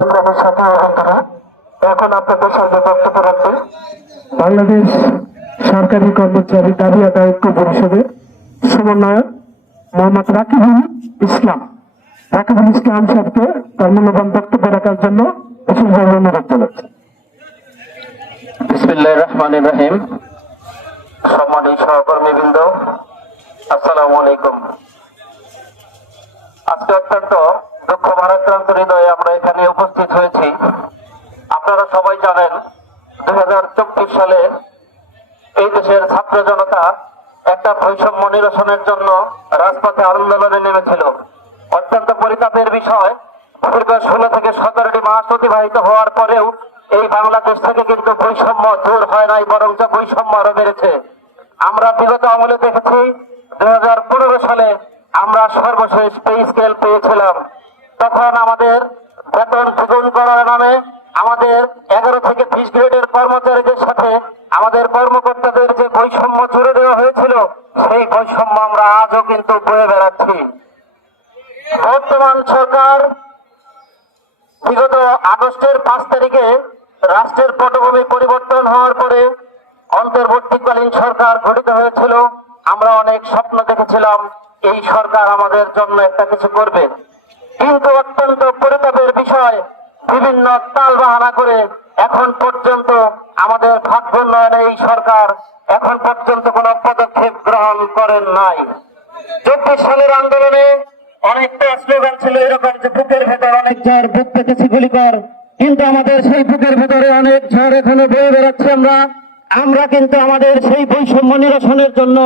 এখন আপনাদের সামনে বক্তব্য রাখবে বাংলাদেশ সরকারি কর্মচারী দাবি আদায় ঐক্য পরিষদের সমন্বয়ক মোহাম্মদ রাকিবুল ইসলাম। রাকিবুল ইসলাম সাহেবকে তার মূল্যবান বক্তব্য রাখার জন্য বিশেষভাবে অনুরোধ জানাচ্ছি। বিসমিল্লাহির রহমানির রহিম। সম্মানিত সহকর্মীবৃন্দ, আসসালামু আলাইকুম। আজকে অত্যন্ত দুঃখ ভারাক্রান্ত হৃদয়ে আমরা এখানে উপস্থিত হয়েছি। আপনারা সবাই জানেন 2024 সালে এই দেশের ছাত্র জনতা একটা বৈষম্য নিরসনের জন্য রাজপথে আন্দোলনে নেমেছিল। অত্যন্ত পরিতাপের বিষয়, দীর্ঘ 16 থেকে 17টি মাস অতিবাহিত হওয়ার পরেও এই বাংলাদেশ থেকে কিন্তু বৈষম্য দূর হয় নাই, বরং বৈষম্য আরো বেড়েছে। আমরা বিগত আমলে দেখেছি 2015 সালে আমরা সর্বশেষ পে স্কেল পেয়েছিলাম। তখন আমাদের বেতন দ্বিগুণ করার নামে আমাদের 11 থেকে 20 গ্রেডের কর্মচারীদের সাথে আমাদের কর্মকর্তাদের যে বৈষম্য জুড়ে দেওয়া হয়েছিল, সেই বৈষম্য আমরা আজও কিন্তু বয়ে বেড়াচ্ছি। বর্তমান সরকার বিগত আগস্টের 5 তারিখে রাষ্ট্রের পটভূমি পরিবর্তন হওয়ার পরে অন্তর্বর্তীকালীন সরকার গঠিত হয়েছিল। আমরা অনেক স্বপ্ন দেখেছিলাম এই সরকার আমাদের জন্য একটা কিছু করবে, কিন্তু অত্যন্ত পরিতাপের বিষয়, বিভিন্ন তাল বাহানা করে এখন পর্যন্ত আমাদের ভাগ্য উন্নয়নে এই সরকার এখন পর্যন্ত কোনো পদক্ষেপ গ্রহণ করেন নাই। 24 সালের আন্দোলনে অনেকটা স্লোগান ছিল এরকম যে বুকের ভেতর অনেক ঝড়, বুক পেতেছি গুলি কর, কিন্তু আমাদের সেই বুকের ভেতরে অনেক ঝড় এখনো বয়ে বেড়াচ্ছে। আমরা কিন্তু আমাদের সেই বৈষম্য নিরসনের জন্য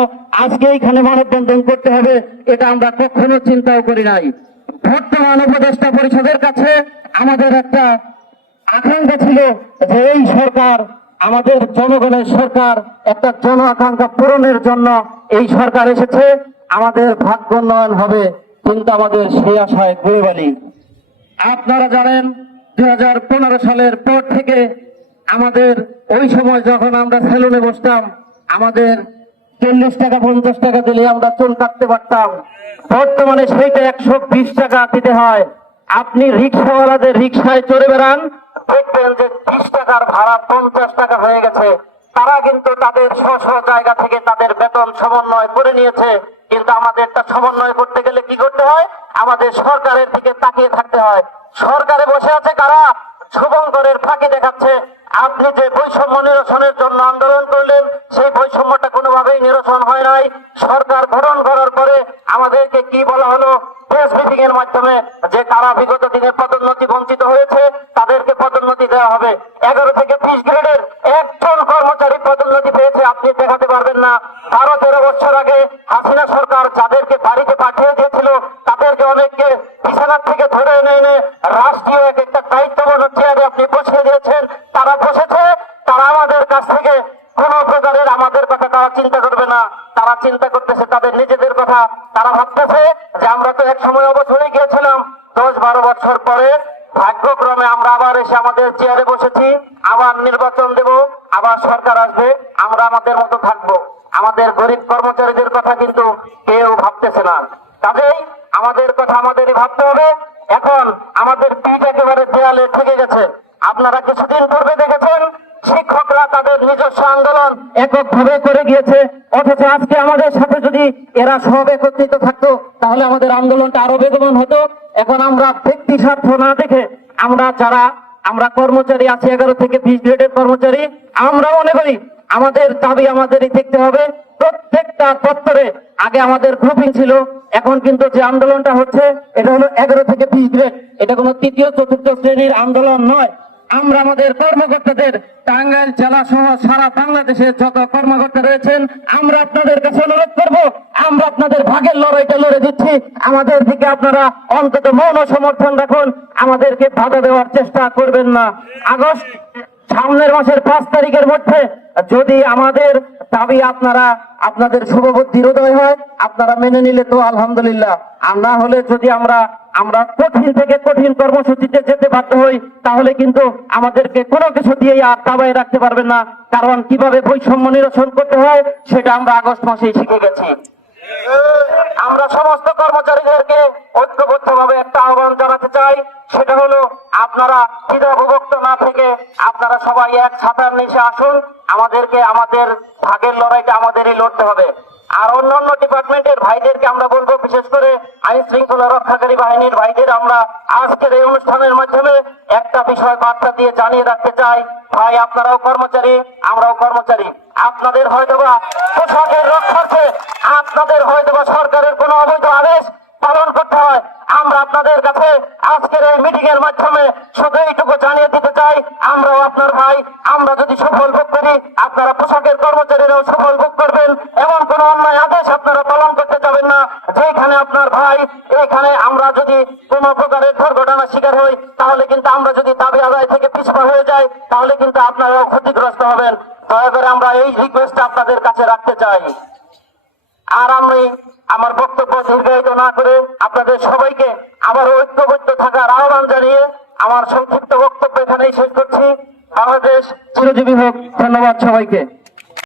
আজকে এইখানে মানববন্ধন করতে হবে, এটা আমরা কখনো চিন্তাও করি নাই। বর্তমান উপদেষ্টা পরিষদের কাছে আমাদের একটা আকাঙ্ক্ষা ছিল যে এই সরকার আমাদের জনগণের সরকার, একটা জন আকাঙ্ক্ষা পূরণের জন্য এই সরকার এসেছে, আমাদের ভাগ্য উন্নয়ন হবে, কিন্তু আমাদের সেই আশায় গুড়েবালি। আপনারা জানেন 2015 সালের পর থেকে আমাদের ওই সময় যখন আমরা সেলুনে বসতাম, আমাদের 40 টাকা 50 টাকা দিলে আমরা চুল কাটতে পারতাম। বর্তমানে সেইটা 120 টাকা দিতে হয়। আপনি রিক্সাওয়ালাদের রিক্সায় চড়ে বেড়ান, দেখবেন যে 20 টাকার ভাড়া 50 টাকা হয়ে গেছে। তারা কিন্তু তাদের স্ব জায়গা থেকে তাদের বেতন সমন্বয় করে নিয়েছে, কিন্তু আমাদেরটা সমন্বয় করতে গেলে কি করতে হয়? আমাদের সরকারের দিকে তাকিয়ে থাকতে হয়। সরকারে বসে আছে কারা? শুভঙ্করের ফাঁকি দেখাচ্ছে। আপনি যে বৈষম্য নিরসনের জন্য আন্দোলন করলেন, সেই বৈষম্যটা কোনোভাবেই নিরসন হয় নাই। সরকার গঠন করার পরে আমাদেরকে কি বলা হলো প্রেস মিটিং এর মাধ্যমে, যে কারা বিগত দিনে পদোন্নতি বঞ্চিত হয়েছে তাদেরকে পদোন্নতি দেওয়া হবে। 11 থেকে 20 গ্রেডের একজন কর্মচারী পদোন্নতি পেয়েছে, আপনি দেখাতে পারবেন না। 12-13 বছর আগে হাসিনা সরকার যাদেরকে বাড়িতে পাঠিয়ে দিয়েছিল, তাদেরকে অনেককে বিছানার থেকে ধরে এনে রাষ্ট্রীয় একটা দায়িত্বপূর্ণ চেয়ারে আপনি বসিয়ে দিয়েছেন। তারা বসেছে, তারা আমাদের কাছ থেকে কোন প্রকারের আমাদের কথা তারা চিন্তা করবে না, তারা চিন্তা করতেছে তাদের নিজেদের কথা। তারা ভাবতেছে যে আমরা তো এক সময় অবসরে গিয়েছিলাম, 10-12 বছর পরে ভাগ্যক্রমে আমরা আবার এসে আমাদের চেয়ারে বসেছি, আবার নির্বাচন দেব, আবার সরকার আসবে, আমরা আমাদের মতো থাকবো। আমাদের গরিব কর্মচারীদের কথা কিন্তু কেউ ভাবতেছে না। কাজেই আমাদের কথা আমাদেরই ভাবতে হবে। এখন আমাদের পিঠ একেবারে দেয়ালে ঠেকে গেছে। আপনারা কিছুদিন পূর্বে দেখেছেন শিক্ষকরা তাদের নিজস্ব আন্দোলন এককভাবে করে গিয়েছে, অথচ আজকে আমাদের সাথে যদি এরা সব একত্রিত থাকতো তাহলে আমাদের আন্দোলনটা আরো বেগবান হতো। এখন আমরা ব্যক্তি স্বার্থ না দেখে আমরা কর্মচারী আছি 11 থেকে 20 গ্রেডের কর্মচারী, আমরা মনে করি আমাদের দাবি আমাদেরই দেখতে হবে। প্রত্যেকটা দপ্তরে আগে আমাদের গ্রুপিং ছিল, এখন কিন্তু যে আন্দোলনটা হচ্ছে এটা হলো 11 থেকে 20 গ্রেড, এটা কোনো তৃতীয় চতুর্থ শ্রেণীর আন্দোলন নয়। আমরা আমাদের কর্মকর্তাদের টাঙ্গাইল জেলা সহ সারা বাংলাদেশের যত কর্মকর্তা রয়েছেন, আমরা আপনাদের কাছে অনুরোধ করব, আমরা আপনাদের ভাগের লড়াইটা লড়ে দিচ্ছি, আমাদের দিকে আপনারা অন্তত মৌন সমর্থন রাখুন, আমাদেরকে বাধা দেওয়ার চেষ্টা করবেন না। আগস্ট সামনের মাসের 5 তারিখের মধ্যে যদি আমাদের দাবি আপনাদের শুভবুদ্ধির উদয় হয়, আপনারা মেনে নিলে তো আলহামদুলিল্লাহ, আর না হলে যদি আমরা কঠিন থেকে কঠিন কর্মসূচিতে যেতে বাধ্য হই, তাহলে কিন্তু আমাদেরকে কোনো কিছু দিয়েই আর দাবায় রাখতে পারবেন না। কারণ কিভাবে বৈষম্য নিরসন করতে হয় সেটা আমরা আগস্ট মাসেই শিখে গেছি। আমরা সমস্ত কর্মচারীদেরকে ঐক্যবদ্ধভাবে একটা আহ্বান জানাতে চাই, সেটা হলো আপনারা দ্বিধাবিভক্ত না থেকে আপনারা সবাই এক ছাতার নিচে আসুন। আমাদেরকে আমাদের ভাগের লড়াইটা আমাদেরই লড়তে হবে। আর অন্যান্য ডিপার্টমেন্টের ভাইদেরকে আমরা বলবো, বিশেষ করে আইন শৃঙ্খলা রক্ষাকারী বাহিনীর ভাইদের আমরা আজকের এই অনুষ্ঠানের মাধ্যমে একটা বিষয় বার্তা দিয়ে জানিয়ে রাখতে চাই, ভাই আপনারাও কর্মচারী, আমরাও কর্মচারী। আপনাদের হয়তোবা পোশাকের রক্ষার্থে আপনাদের হয়তোবা সরকারের কোনো অবৈধ আদেশ পালন করতে হয়। আমরা আপনাদের কাছে আজকের এই মিটিং এর মাধ্যমে শুধু এইটুকু জানিয়ে দিতে চাই, আমরাও আপনার ভাই। আমরা যদি সুফল ভোগ করি, আপনারা পোশাকের কর্মচারীরাও সুফল ভোগ করবেন। এমন কোন অন্যায় আদেশ আপনারা পালন করতে যাবেন না। যেখানে আপনার ভাই, এখানে আমরা যদি কোন প্রকারের দুর্ঘটনার শিকার হই, তাহলে কিন্তু আমরা যদি দাবি আদায় থেকে পিছপা হয়ে যাই, তাহলে কিন্তু আপনারাও ক্ষতিগ্রস্ত হবেন। দয়া করে আমরা এই রিকোয়েস্ট আপনাদের কাছে রাখতে চাই। আর আমি আমার বক্তব্য দীর্ঘায়িত না করে আপনাদের সবাইকে আবার ঐক্যবদ্ধ থাকার আহ্বান জানিয়ে আমার সংক্ষিপ্ত বক্তব্য এখানেই শেষ করছি। বাংলাদেশ চিরজীবী হোক। ধন্যবাদ সবাইকে।